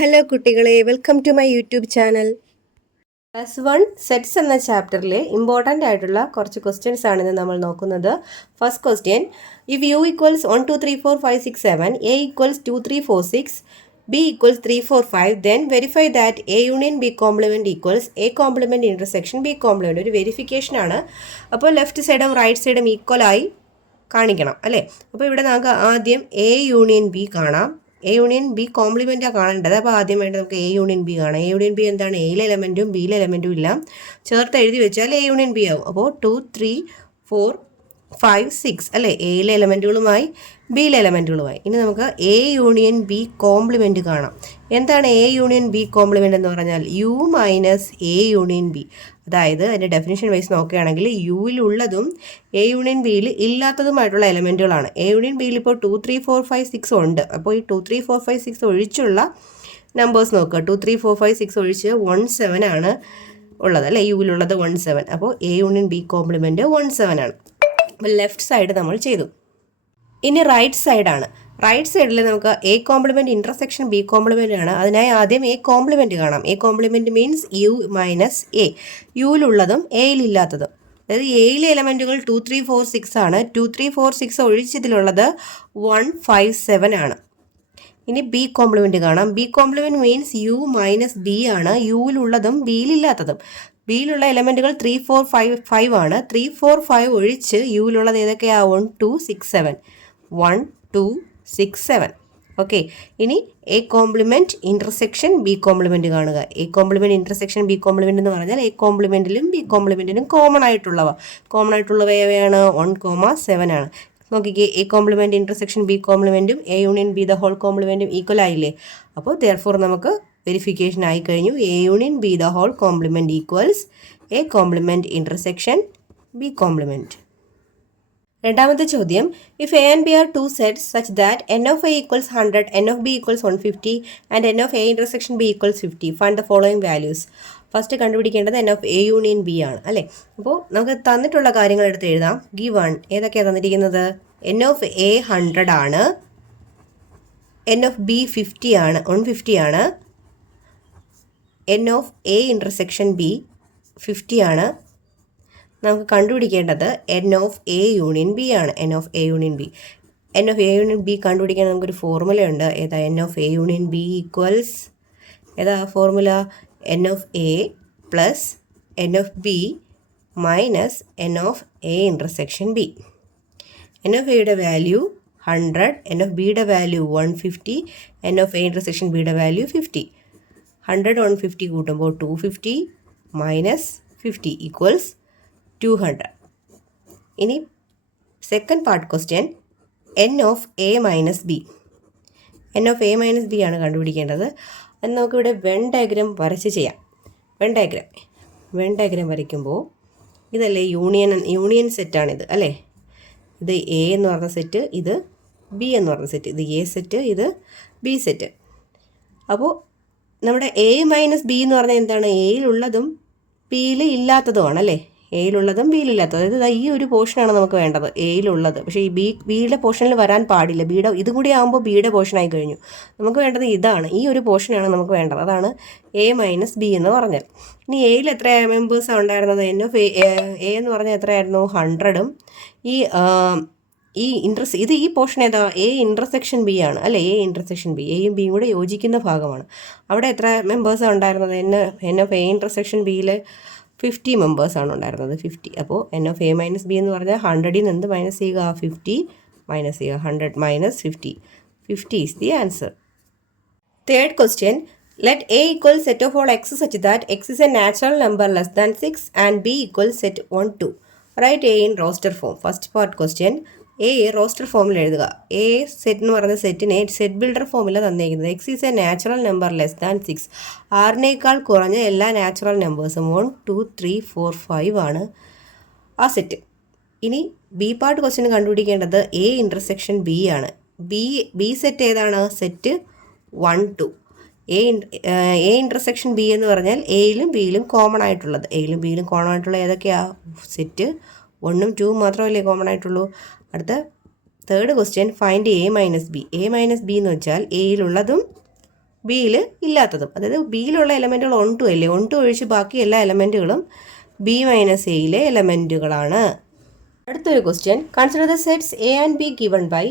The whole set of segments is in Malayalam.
ഹലോ കുട്ടികളെ, welcome to my YouTube channel. Class 1 sets എന്ന ചാപ്റ്ററിലെ ഇമ്പോർട്ടൻ്റ് ആയിട്ടുള്ള കുറച്ച് ക്വസ്റ്റ്യൻസ് ആണ് ഇന്ന് നമ്മൾ നോക്കുന്നത്. First question, if you equals 1 2 3 4 5 6 7, A equals 2 3 4 6, B equals 3 4 5, then verify that A union B compliment equals A complement intersection B compliment. ഒരു വെരിഫിക്കേഷൻ ആണ്. അപ്പോൾ ലെഫ്റ്റ് സൈഡും റൈറ്റ് സൈഡും ഈക്വലായി കാണിക്കണം അല്ലേ. അപ്പോൾ ഇവിടെ നമുക്ക് ആദ്യം എ യൂണിയൻ ബി കാണാം. എ യൂണിയൻ ബി കോംപ്ലിമെൻറ്റാണ് കാണേണ്ടത്. അപ്പോൾ ആദ്യമായിട്ട് നമുക്ക് എ യൂണിയൻ ബി കാണാം. എ യൂണിയൻ ബി എന്താണ്? എയിലെ എലമെൻറ്റും ബിയിലെ എലമെൻറ്റും എല്ലാം ചേർത്ത് എഴുതി വെച്ചാൽ എ യൂണിയൻ ബി ആവും. അപ്പോൾ 2 3 4 5 6 അല്ലേ, എയിലെ എലമെൻറ്റുകളുമായി ബിയിലെ എലമെൻറ്റുകളുമായി. ഇനി നമുക്ക് എ യൂണിയൻ ബി കോംപ്ലിമെൻറ്റ് കാണാം. എന്താണ് എ യൂണിയൻ ബി കോംപ്ലിമെൻറ്റ് എന്ന് പറഞ്ഞാൽ? U minus A union B. അതായത് അതിൻ്റെ ഡെഫിനിഷൻ വൈസ് നോക്കുകയാണെങ്കിൽ യുവിലുള്ളതും എ യൂണിയൻ ബിയിൽ ഇല്ലാത്തതുമായിട്ടുള്ള എലമെൻറ്റുകളാണ്. എ യൂണിയൻ ബിയിൽ ഇപ്പോൾ 2 3 4 5 6 ഉണ്ട്. അപ്പോൾ ഈ 2 3 4 5 6 ഒഴിച്ചുള്ള നമ്പേഴ്സ് നോക്കുക. 2 3 4 5 6 ഒഴിച്ച് 1 7 ആണ് ഉള്ളത് അല്ലേ, യുവിലുള്ളത് 1 7. അപ്പോൾ എ യൂണിയൻ ബി കോംപ്ലിമെൻറ്റ് 1 7 ആണ്. അപ്പോൾ ലെഫ്റ്റ് സൈഡ് നമ്മൾ ചെയ്തു. ഇനി റൈറ്റ് സൈഡാണ്. റൈറ്റ് സൈഡിൽ നമുക്ക് A complement intersection B complement ആണ്. അതിനായി ആദ്യം എ കോംപ്ലിമെൻറ്റ് കാണാം. A complement means U minus A, യുവിലുള്ളതും എയിലില്ലാത്തതും. അതായത് എയിലെ എലമെൻറ്റുകൾ 2 3 4 6 ആണ്. 2 3 4 6 ഒഴിച്ചതിലുള്ളത് 1 5 7 ആണ്. ഇനി ബി കോംപ്ലിമെൻറ്റ് കാണാം. B compliment means U minus B ആണ്. യുവിലുള്ളതും ബിയിലില്ലാത്തതും. ബിയിലുള്ള എലമെൻറ്റുകൾ 3 4 5 5 ആണ്. 3 4 5 ഒഴിച്ച് യുവിലുള്ളത് ഏതൊക്കെയാണ്? 1 2 6 7 1 2 6 7. ഓക്കെ, ഇനി A complement intersection B complement കാണുക. A complement intersection B complement എന്ന് പറഞ്ഞാൽ എ കോംപ്ലിമെൻറ്റിലും ബി കോംപ്ലിമെൻറ്റിനും കോമൺ ആയിട്ടുള്ളവ ഏവയാണ്? 1 7 ആണ്. നോക്കിക്കേ, എ കോംപ്ലിമെൻറ്റ് ഇൻ്റർസെക്ഷൻ ബി കോംപ്ലിമെൻറ്റും A union B the whole കോംപ്ലിമെൻറ്റും ഈക്വൽ ആയില്ലേ. അപ്പോൾ ദെയർഫോർ നമുക്ക് വെരിഫിക്കേഷൻ ആയി കഴിഞ്ഞു. A union B the whole complement equals A complement intersection B complement. രണ്ടാമത്തെ ചോദ്യം, if A and B are two sets such that N of A equals 100, N of B equals 150 and N of A intersection B equals 50, find the following values. First കണ്ടുപിടിക്കേണ്ടത് N of A union B ആണ് അല്ലേ. അപ്പോൾ നമുക്ക് തന്നിട്ടുള്ള കാര്യങ്ങൾ എടുത്ത് എഴുതാം. ഗിവൺ ഏതൊക്കെയാണ് തന്നിരിക്കുന്നത്? എൻ ഓഫ് എ 100 ആണ്, എൻ ഓഫ് ബി 50 ആണ്, 150 ആണ്, N of A intersection B 50 ആണ്. നമുക്ക് കണ്ടുപിടിക്കേണ്ടത് N of A union B ആണ്. N of A union B. N of A union B കണ്ടുപിടിക്കാൻ നമുക്കൊരു ഫോർമുലയുണ്ട്. ഏതാ? N of A union B equals ഏതാ formula? N of A plus N of B minus N of A intersection B. N of എയുടെ വാല്യൂ 100, എൻ ഓഫ് ബിയുടെ value 150, N of A intersection ബിയുടെ വാല്യൂ 50. 100 150 കൂട്ടുമ്പോൾ 250 മൈനസ് 50 ഈക്വൽസ് 200. ഇനി second part question, N of A minus B. N of A minus B ആണ് കണ്ടുപിടിക്കേണ്ടത്. അത് നമുക്കിവിടെ വെൻ ഡയഗ്രാം വരച്ച് ചെയ്യാം. വെൻ ഡയഗ്രാം വരയ്ക്കുമ്പോൾ ഇതല്ലേ യൂണിയൻ സെറ്റാണിത് അല്ലേ. ഇത് എ എന്ന് പറഞ്ഞ സെറ്റ്, ഇത് ബി എന്ന് പറഞ്ഞ സെറ്റ്, ഇത് എ സെറ്റ്, ഇത് ബി സെറ്റ്. അപ്പോൾ നമ്മുടെ എ മൈനസ് ബി എന്ന് പറഞ്ഞാൽ എന്താണ്? എയിലുള്ളതും ബിയിൽ ഇല്ലാത്തതുമാണ് അല്ലേ. എയിലുള്ളതും ബിയിലില്ലാത്തതും. അതായത് ഈ ഒരു പോർഷനാണ് നമുക്ക് വേണ്ടത്, എയിലുള്ളത്. പക്ഷേ ഈ ബിയുടെ പോർഷനിൽ വരാൻ പാടില്ല. ബിയുടെ ഇതും കൂടി ആകുമ്പോൾ ബിയുടെ പോർഷനായി കഴിഞ്ഞു. നമുക്ക് വേണ്ടത് ഇതാണ്, ഈ ഒരു പോർഷനാണ് നമുക്ക് വേണ്ടത്. അതാണ് എ മൈനസ് ബി എന്ന് പറഞ്ഞാൽ. ഇനി എയിൽ എത്ര മെമ്പേഴ്സാണ് ഉണ്ടായിരുന്നത്? എൻ ഓഫ് എ എന്ന് പറഞ്ഞാൽ എത്രയായിരുന്നു? 100ഉം ഇത് ഈ പോർഷൻ ഏതാ? എ ഇൻ്റർസെക്ഷൻ ബി ആണ് അല്ലേ. എ ഇൻ്റർസെക്ഷൻ ബി, എയും ബിയും കൂടെ യോജിക്കുന്ന ഭാഗമാണ്. അവിടെ എത്ര മെമ്പേഴ്സാണ് ഉണ്ടായിരുന്നത്? എൻ ഓഫ് എ ഇൻ്റർസെക്ഷൻ ബിയിൽ 50 മെമ്പേഴ്സാണ് ഉണ്ടായിരുന്നത്, 50. അപ്പോൾ N of A minus B എന്ന് പറഞ്ഞാൽ 100ൽ നിന്ന് മൈനസ് ചെയ്യുക, 50 മൈനസ് ചെയ്യുക, 100 minus 50, 50 is the answer. Third question, let A equal set of all X such that X is a natural number less than 6 and B equal set 1 2. Right A in roster form. First part question, A roster ഫോമിൽ എഴുതുക. എ സെറ്റ് എന്ന് പറയുന്ന സെറ്റിനെ സെറ്റ് ബിൽഡർ ഫോമിലാണ് തന്നിരിക്കുന്നത്. X is A natural number less than 6. ആറിനേക്കാൾ കുറഞ്ഞ എല്ലാ നാച്ചുറൽ നമ്പേഴ്സും 1 2 3 4 5 ആണ് ആ സെറ്റ്. ഇനി ബി പാർട്ട് ക്വസ്റ്റ്യൻ കണ്ടുപിടിക്കേണ്ടത് എ ഇൻ്റർസെക്ഷൻ ബി ആണ്. ബി സെറ്റ് ഏതാണ്? സെറ്റ് 1 2. എ ഇൻ്റർസെക്ഷൻ ബി എന്ന് പറഞ്ഞാൽ എയിലും ബിയിലും കോമൺ ആയിട്ടുള്ളത്. എയിലും ബിയിലും കോമൺ ആയിട്ടുള്ള ഏതൊക്കെയാണ്? സെറ്റ് 1ഉം 2ഉം മാത്രമല്ലേ കോമൺ ആയിട്ടുള്ളൂ. അടുത്ത third question, find A minus B. A minus B എന്ന് വെച്ചാൽ എയിലുള്ളതും ബിയിൽ ഇല്ലാത്തതും. അതായത് ബിയിലുള്ള എലമെൻറ്റുകൾ 1 2 അല്ലേ, 1 2 ഒഴിച്ച് ബാക്കി എല്ലാ എലമെൻറ്റുകളും ബി മൈനസ് എയിലെ എലമെൻറ്റുകളാണ്. അടുത്തൊരു question. Consider the sets A and B given by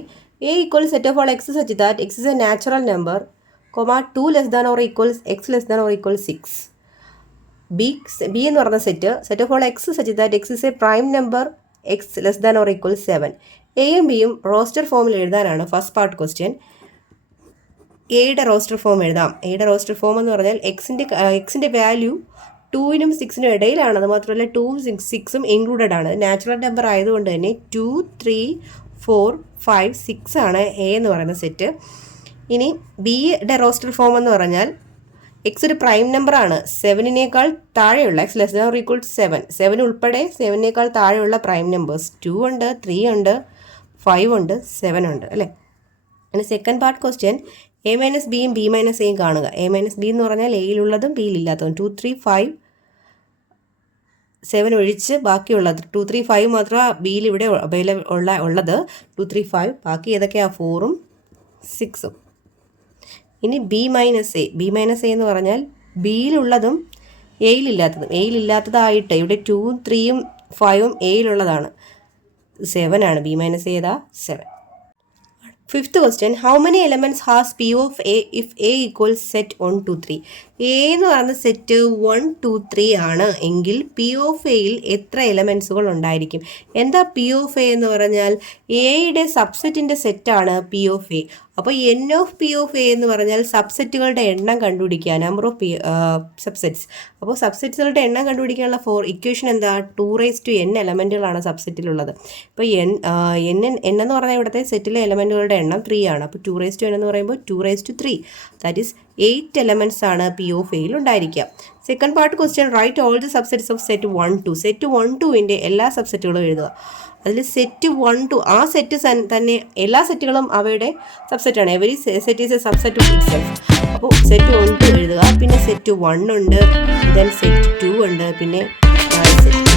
A equal set of all X such that X is a natural number, 2 less than or equals X less than or equal 6. B എന്ന് പറഞ്ഞ set of all X such that X is a prime number, X less than or equal 7. എയും ബിയും റോസ്റ്റർ ഫോമിൽ എഴുതാനാണ് ഫസ്റ്റ് പാർട്ട് ക്വസ്റ്റ്യൻ. എയുടെ റോസ്റ്റർ ഫോം എഴുതാം. എയുടെ റോസ്റ്റർ ഫോം എന്ന് പറഞ്ഞാൽ എക്സിൻ്റെ വാല്യൂ 2നും 6നും ഇടയിലാണ്. അത് മാത്രമല്ല 2ഉം 6ഉം ഇൻക്ലൂഡഡ് ആണ്. നാച്ചുറൽ നമ്പർ ആയതുകൊണ്ട് തന്നെ 2 3 4 5 6 ആണ് എ എന്ന് പറയുന്ന സെറ്റ്. ഇനി ബിയുടെ റോസ്റ്റർ ഫോം എന്ന് പറഞ്ഞാൽ എക്സ് ഒരു പ്രൈം നമ്പറാണ്. 7നേക്കാൾ താഴെയുള്ള X less than or equal 7 ഉൾപ്പെടെ 7നേക്കാൾ താഴെയുള്ള പ്രൈം നമ്പേഴ്സ് 2 ഉണ്ട്, 3 ഉണ്ട്, 5 ഉണ്ട്, 7 ഉണ്ട് അല്ലേ. പിന്നെ second part question. A minus ബിയും ബി മൈനസ് എയും കാണുക. എ മൈനസ് ബി എന്ന് പറഞ്ഞാൽ എയിലുള്ളതും ബിയിലില്ലാത്തതും. 2 3 5 7 ഒഴിച്ച് ബാക്കിയുള്ളത് 2 3 5 മാത്രമാണ് ബിയിൽ ഇവിടെ ഉള്ളത്. 2 3 5 ബാക്കി ഏതൊക്കെയാണ്? 4ഉം 6ഉം. ഇനി ബി മൈനസ് എ എന്ന് പറഞ്ഞാൽ ബിയിലുള്ളതും എയിലില്ലാത്തതായിട്ട് ഇവിടെ 2ഉം 3ഉം 5ഉം എയിലുള്ളതാണ്. 7 ആണ്. ബി മൈനസ് എ ഏതാ? 7. Fifth question. How many elements has P of A if A equals set 1 2 3? A എന്ന് പറയുന്ന സെറ്റ് 1 2 3 ആണ് എങ്കിൽ പി ഓഫ് എയിൽ എത്ര എലമെൻറ്റ്സുകൾ ഉണ്ടായിരിക്കും? എന്താ പി ഓഫ് എ എന്ന് പറഞ്ഞാൽ? എയുടെ സബ്സെറ്റിൻ്റെ സെറ്റാണ് പി ഓഫ് എ. അപ്പോൾ N of P of A എന്ന് പറഞ്ഞാൽ സബ്സെറ്റുകളുടെ എണ്ണം കണ്ടുപിടിക്കുക, നമ്പർ ഓഫ് സബ്സെറ്റ്സ്. അപ്പോൾ സബ്സെറ്റ്സുകളുടെ എണ്ണം കണ്ടുപിടിക്കാനുള്ള ഇക്വേഷൻ എന്താ? 2n എലമെൻറ്റുകളാണ് സബ്സെറ്റിലുള്ളത്. ഇപ്പോൾ എൻ എന്ന് പറഞ്ഞാൽ ഇവിടുത്തെ സെറ്റിലെ എലമെൻറ്റുകളുടെ എണ്ണം 3 ആണ്. അപ്പോൾ 2n എന്ന് പറയുമ്പോൾ 2 3, ദാറ്റ് ഈസ് 8 എലമെൻറ്റ്സ് ആണ് പി ഓഫ് എയിൽ ഉണ്ടായിരിക്കുക. Second part question. Right all the subsets of set 1 2. Set 1 2ൻ്റെ എല്ലാ സബ്സെറ്റുകളും എഴുതുക. അതിൽ സെറ്റ് 1 2 ആ സെറ്റ് തന്നെ എല്ലാ സെറ്റുകളും അവയുടെ സബ്സെറ്റാണ്. Every set is a subset of itself. അപ്പോൾ സെറ്റ് 1 2 എഴുതുക. പിന്നെ സെറ്റ് 1 ഉണ്ട്, ദെൻ സെറ്റ് 2 ഉണ്ട്, പിന്നെ സെറ്റ്